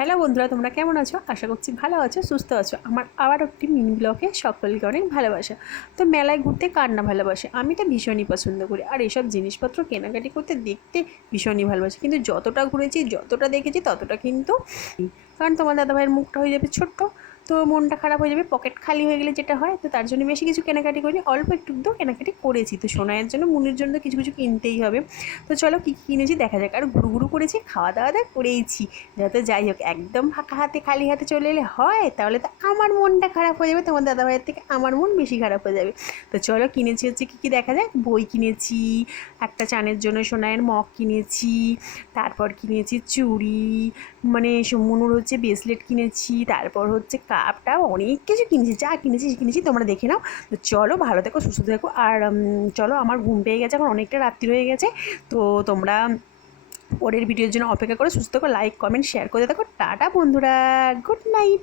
Hello বন্ধুরা, তোমরা কেমন আছো? আশা করছি ভালো আছো, সুস্থ আছো। আমার আবার একটি মিনি ব্লগে সকলকে অনেক ভালোবাসা। তো মেলায় ঘুরতে কার না ভালোবাসে? আমি তো ভীষণই পছন্দ করি, আর এসব জিনিসপত্র কেনাকাটি করতে দেখতে ভীষণই ভালোবাসি। কিন্তু যতটা ঘুরেছি, যতটা দেখেছি, ততটা কিন্তু কারণ তোমার দাদাভাইয়ের মুখটা হয়ে যাবে ছোট্ট, তো মনটা খারাপ হয়ে যাবে, পকেট খালি হয়ে গেলে যেটা হয়। তো তার জন্য বেশি কিছু কেনাকাটি করিনি, অল্প একটু তো কেনাকাটি করেছি। তো সোনাইয়ের জন্য, মুনির জন্য তো কিছু কিছু কিনতেই হবে। তো চলো কী কী কিনেছি দেখা যাক। আর ঘুরু ঘুরু করেছি, খাওয়া দাওয়া করেইছি। যত যাই হোক, একদম ফাঁকা হাতে খালি হাতে চলে এলে হয়? তাহলে তো আমার মনটা খারাপ হয়ে যাবে, তোমার দাদাভাইয়ের থেকে আমার মন বেশি খারাপ হয়ে যাবে। তো চলো কিনেছি হচ্ছে কী কী দেখা যাক। বই কিনেছি, একটা চানের জন্য সোনাইয়ের মগ কিনেছি, তারপর কিনেছি চুড়ি, মানে মনুর হচ্ছে ব্রেসলেট কিনেছি, তারপর হচ্ছে কাপটা, অনেক কিছু কিনেছি। যা কিনেছি তোমরা দেখে নাও। তো চলো, ভালো থেকো, সুস্থ থেকো। আর চলো, আমার ঘুম পেয়ে গেছে, এখন অনেকটা রাত্রি হয়ে গেছে। তো তোমরা পরের ভিডিওর জন্য অপেক্ষা করে সুস্থ থাকো, লাইক কমেন্ট শেয়ার করে দেখো। টাটা বন্ধুরা, গুড নাইট।